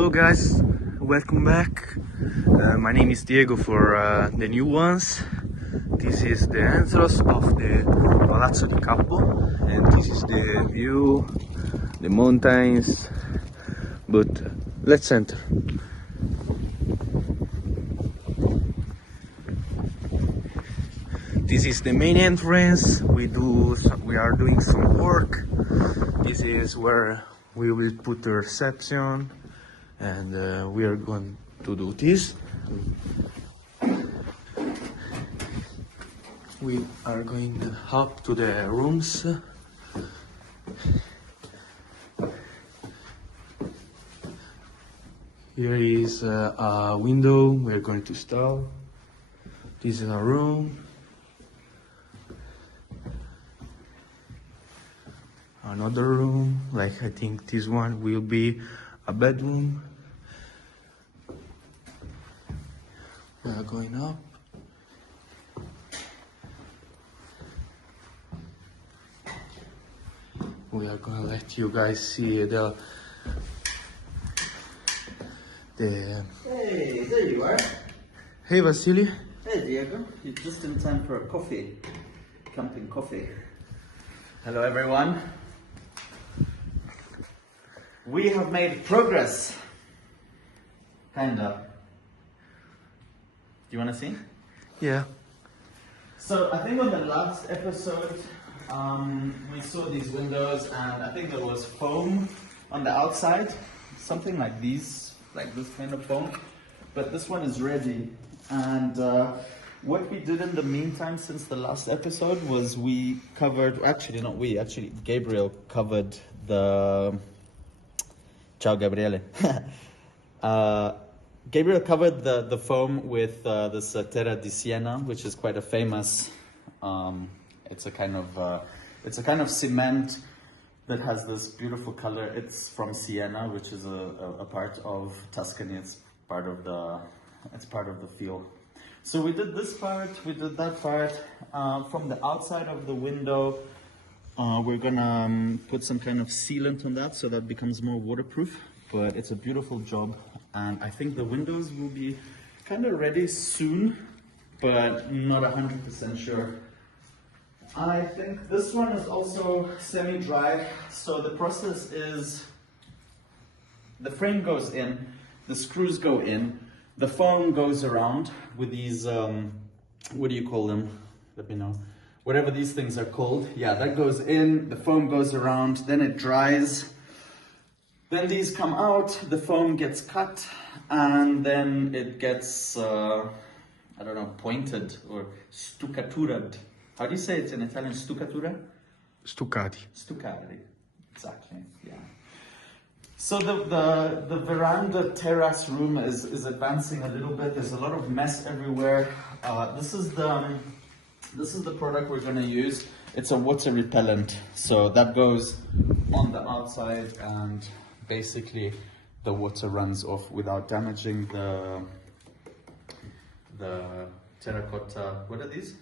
Hello guys, welcome back. My name is Diego for the new ones. This is the entrance of the Palazzo Di Capo, and this is the view, the mountains. But let's enter. This is the main entrance. We are doing some work. This is where we will put the reception, and we are going to do this. We are going up to the rooms. Here is a window we are going to install. This is a room. Another room, like I think this one will be a bedroom. We are going up. We are gonna let you guys see the Hey, there you are. Hey Vasily. Hey Diego, you're just in time for a coffee. Camping coffee. Hello everyone. We have made progress. Kinda. Do you wanna see? Yeah. So I think on the last episode, we saw these windows and I think there was foam on the outside. Something like these, like this kind of foam. But this one is ready. And what we did in the meantime since the last episode was we covered, actually not we, actually Gabriel covered the... Ciao Gabriele. Gabriel covered the foam with this Terra di Siena, which is quite a famous, it's a kind of cement that has this beautiful color. It's from Siena, which is a part of Tuscany. It's part of the field. So we did this part, we did that part. From the outside of the window, we're gonna put some kind of sealant on that so that becomes more waterproof, but it's a beautiful job. And I think the windows will be kind of ready soon, but not 100% sure. I think this one is also semi-dry, so the process is the frame goes in, the screws go in, the foam goes around with these, what do you call them? Let me know. Whatever these things are called. Yeah, that goes in, the foam goes around, then it dries. Then these come out, the foam gets cut, and then it gets, I don't know, pointed or stuccaturaed. How do you say it in Italian? Stuccatura? Stuccati. Stuccati, exactly, yeah. So the veranda terrace room is advancing a little bit. There's a lot of mess everywhere. This is the product we're gonna use. It's a water repellent. So that goes on the outside and basically the water runs off without damaging the terracotta, what are these?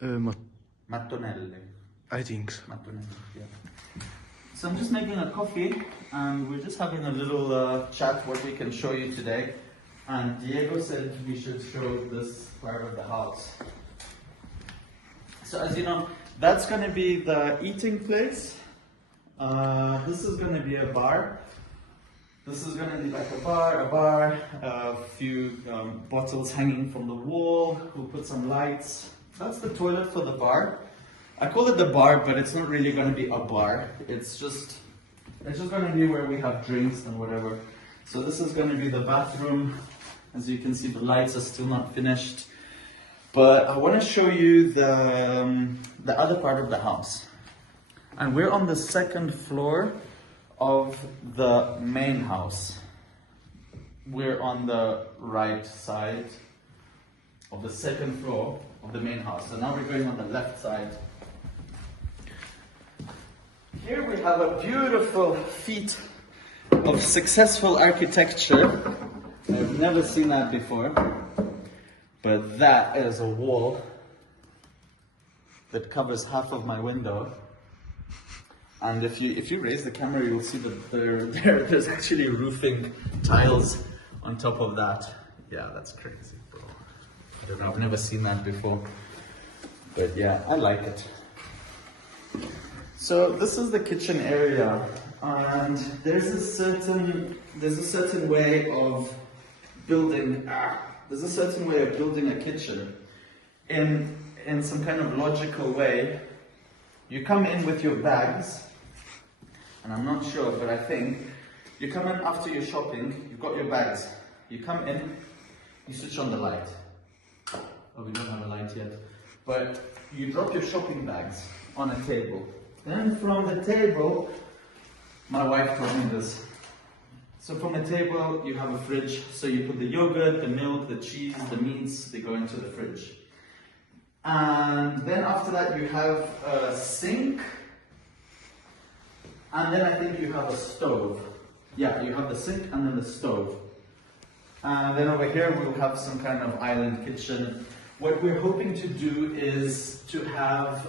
Mattonelle. I think so. Mattonelle, yeah. So I'm just making a coffee and we're just having a little chat what we can show you today. And Diego said we should show this part of the house. So as you know, that's going to be the eating place. This is going to be a bar. This is going to be like a few bottles hanging from the wall. We'll put some lights. That's the toilet for the bar. I call it the bar, but it's not really going to be a bar. It's just going to be where we have drinks and whatever. So this is going to be the bathroom. As you can see, the lights are still not finished. But I want to show you the other part of the house. And we're on the second floor of the main house. We're on the right side of the second floor of the main house. So now we're going on the left side. Here we have a beautiful feat of successful architecture. I've never seen that before. But that is a wall that covers half of my window. And if you raise the camera, you'll see that there's actually roofing tiles on top of that. Yeah, that's crazy, bro. I don't know, I've never seen that before. But yeah, I like it. So this is the kitchen area, and there's a certain way of building a kitchen in some kind of logical way. You come in with your bags, and I'm not sure, but I think you come in after your shopping, you've got your bags. You come in, you switch on the light. Oh, we don't have a light yet. But you drop your shopping bags on a table. Then from the table, my wife told me this. So from the table, you have a fridge. So you put the yogurt, the milk, the cheese, the meats, they go into the fridge. And then after that, you have a sink. And then I think you have a stove. Yeah, you have the sink and then the stove. And then over here, we'll have some kind of island kitchen. What we're hoping to do is to have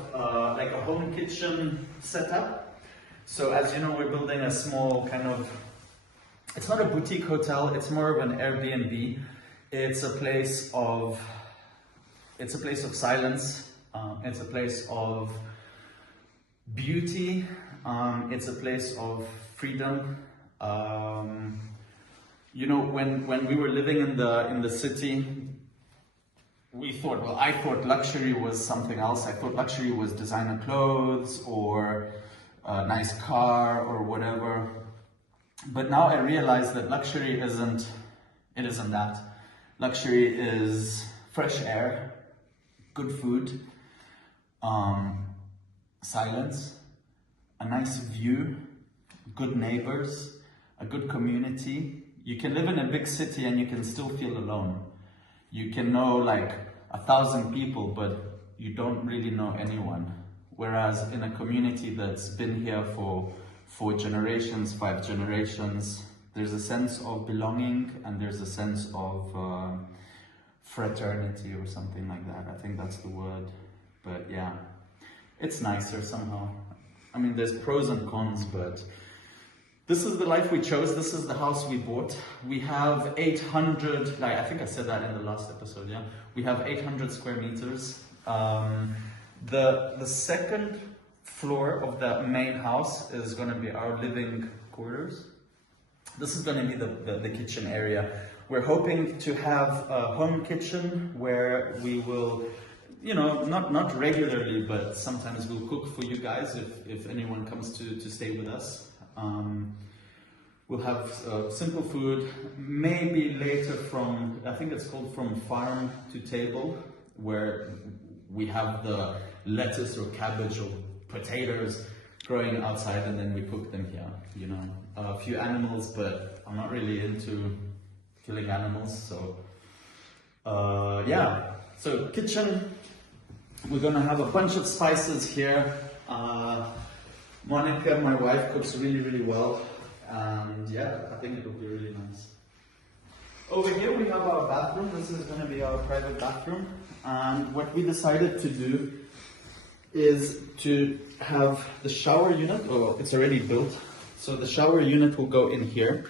like a home kitchen setup. So as you know, we're building a small kind of, it's not a boutique hotel, it's more of an Airbnb. It's a place of silence. It's a place of beauty. It's a place of freedom. You know, when we were living in the city, I thought luxury was something else. I thought luxury was designer clothes or a nice car or whatever. But now I realize that luxury isn't that. Luxury is fresh air, good food, silence, a nice view, good neighbors, a good community. You can live in a big city and you can still feel alone. You can know like 1,000 people, but you don't really know anyone. Whereas in a community that's been here for 4 generations, 5 generations, there's a sense of belonging and there's a sense of fraternity or something like that. I think that's the word. But yeah, it's nicer somehow. I mean, there's pros and cons, but this is the life we chose. This is the house we bought. We have 800, like I think I said that in the last episode, yeah. We have 800 square meters. The second floor of the main house is going to be our living quarters. This is going to be the kitchen area. We're hoping to have a home kitchen where we will, you know, not regularly, but sometimes we'll cook for you guys if anyone comes to stay with us. We'll have simple food, maybe later I think it's called from farm to table, where we have the lettuce or cabbage or potatoes growing outside and then we cook them here, you know. A few animals, but I'm not really into killing animals, so yeah. So kitchen, we're gonna have a bunch of spices here. Monica, my wife, cooks really, really well. And yeah, I think it'll be really nice. Over here we have our bathroom. This is going to be our private bathroom. And what we decided to do is to have the shower unit, it's already built. So the shower unit will go in here.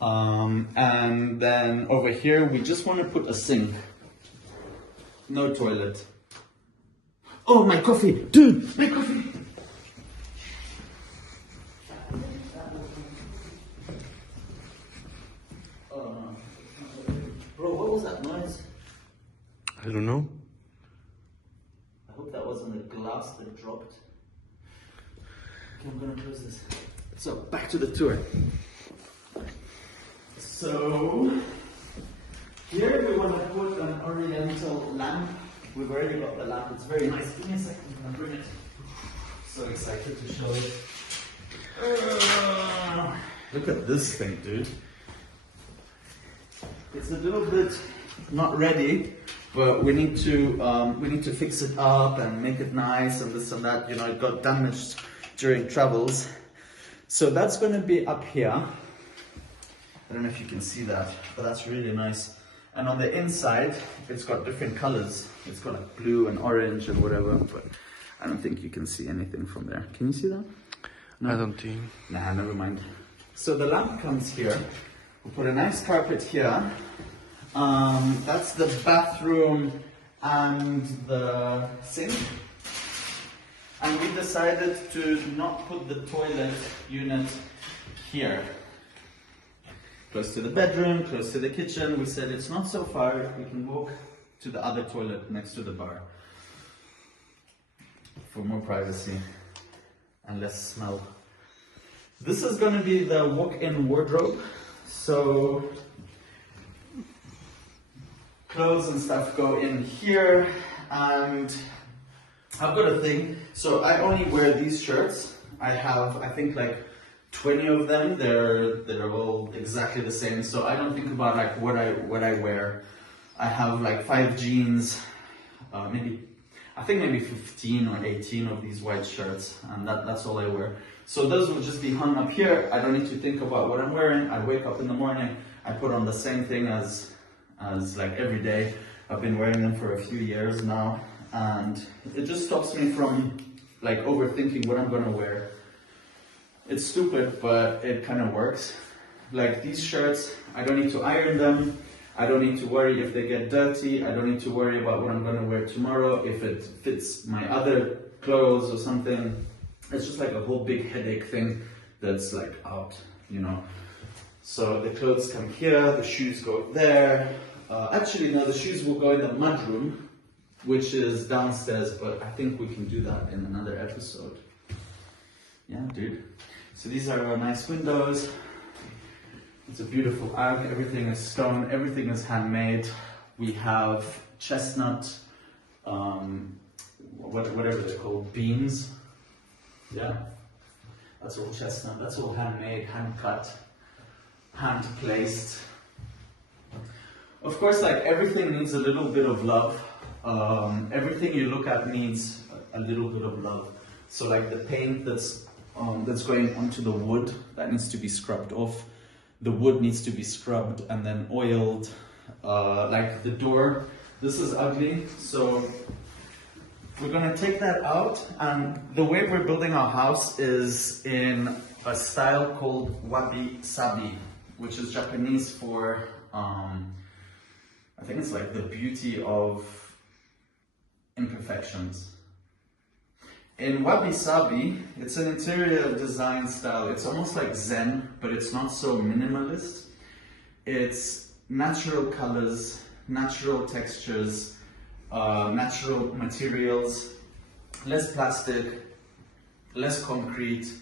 And then over here, we just want to put a sink. No toilet. Oh, my coffee! Dude, my coffee! Bro, what was that noise? I don't know. I hope that wasn't the glass that dropped. Okay, I'm gonna close this. So, back to the tour. So, here we want to put an oriental lamp. We've already got the lamp. It's very nice. Give me a second. I'm gonna bring it. So excited to show it. Look at this thing, dude. It's a little bit not ready, but we need to fix it up and make it nice and this and that. You know, it got damaged during travels. So that's going to be up here. I don't know if you can see that, but that's really nice. And on the inside, it's got different colors. It's got like blue and orange and whatever, but I don't think you can see anything from there. Can you see that? No. I don't think. Nah, never mind. So the lamp comes here, We'll put a nice carpet here. That's the bathroom and the sink. And we decided to not put the toilet unit here. Close to the bedroom, close to the kitchen. We said it's not so far, we can walk to the other toilet next to the bar. For more privacy and less smell. This is going to be the walk-in wardrobe. So clothes and stuff go in here, and I've got a thing. So I only wear these shirts. I have, I think, like 20 of them. They're all exactly the same. So I don't think about like what I wear. I have like 5 jeans, maybe 15 or 18 of these white shirts, and that's all I wear. So those will just be hung up here. I don't need to think about what I'm wearing. I wake up in the morning, I put on the same thing as like every day. I've been wearing them for a few years now, and it just stops me from like overthinking what I'm gonna wear. It's stupid, but it kind of works. Like these shirts, I don't need to iron them. I don't need to worry if they get dirty. I don't need to worry about what I'm gonna wear tomorrow, if it fits my other clothes or something. It's just like a whole big headache thing that's like out, you know. So the clothes come here, the shoes go there. Actually, no, the shoes will go in the mudroom, which is downstairs, but I think we can do that in another episode. Yeah, dude. So these are our nice windows. It's a beautiful arc. Everything is stone, everything is handmade. We have chestnut, whatever they're called, beams. Yeah, that's all chestnut, that's all handmade, hand cut, hand placed. Of course, like everything needs a little bit of love. Everything you look at needs a little bit of love. So like the paint that's going onto the wood, that needs to be scrubbed off. The wood needs to be scrubbed and then oiled. Like the door, this is ugly, so we're gonna take that out, and the way we're building our house is in a style called wabi-sabi, which is Japanese for, I think it's like the beauty of imperfections. In wabi-sabi, it's an interior design style. It's almost like Zen, but it's not so minimalist. It's natural colors, natural textures, natural materials, less plastic, less concrete,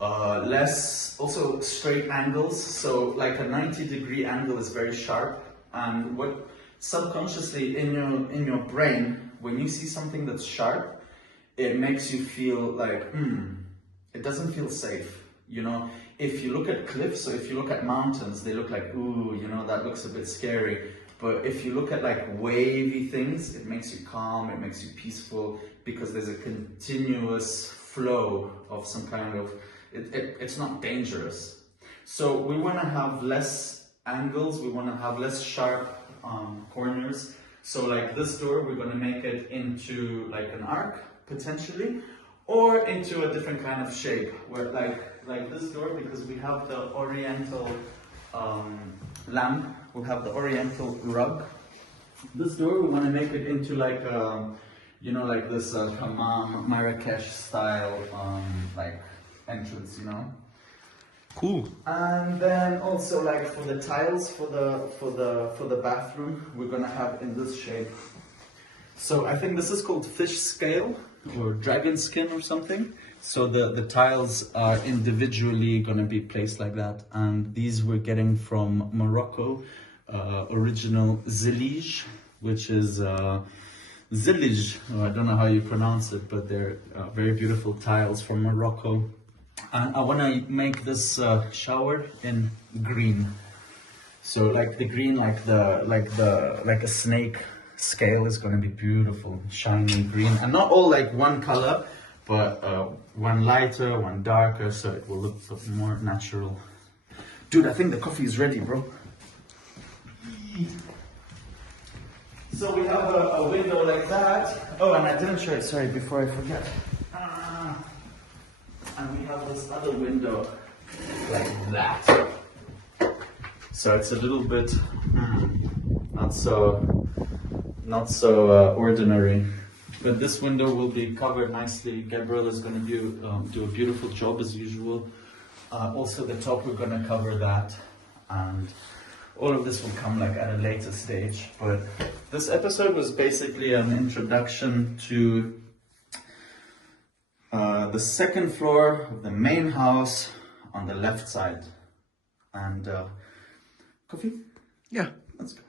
less also straight angles. So like a 90-degree angle is very sharp, and what subconsciously in your brain, when you see something that's sharp, it makes you feel like, it doesn't feel safe. You know, if you look at cliffs or if you look at mountains, they look like, ooh, you know, that looks a bit scary. But if you look at like wavy things, it makes you calm, it makes you peaceful, because there's a continuous flow of some kind of, it's not dangerous. So we want to have less angles, we want to have less sharp corners. So like this door, we're going to make it into like an arc, potentially, or into a different kind of shape, where like this door, because we have the oriental lamp, we'll have the oriental rug. This door, we want to make it into like you know, like this Hammam Marrakesh style like entrance, you know. Cool. And then also like for the tiles for the bathroom, we're gonna have in this shape. So I think this is called fish scale or dragon skin or something. So the tiles are individually gonna be placed like that, and these we're getting from Morocco, original zilij, which is zilij. Oh, I don't know how you pronounce it, but they're very beautiful tiles from Morocco. And I want to make this shower in green. So like the green, like a snake scale is going to be beautiful, shiny green, and not all like one color, but one lighter, one darker, so it will look more natural. Dude, I think the coffee is ready, bro. So we have a window like that. Oh, and I didn't show it, sorry, before I forget. And we have this other window like that. So it's a little bit not so ordinary. But this window will be covered nicely. Gabriel is going to do a beautiful job as usual. Also the top, we're going to cover that, and all of this will come like at a later stage. But this episode was basically an introduction to the second floor of the main house on the left side. And coffee? Yeah. Let's go.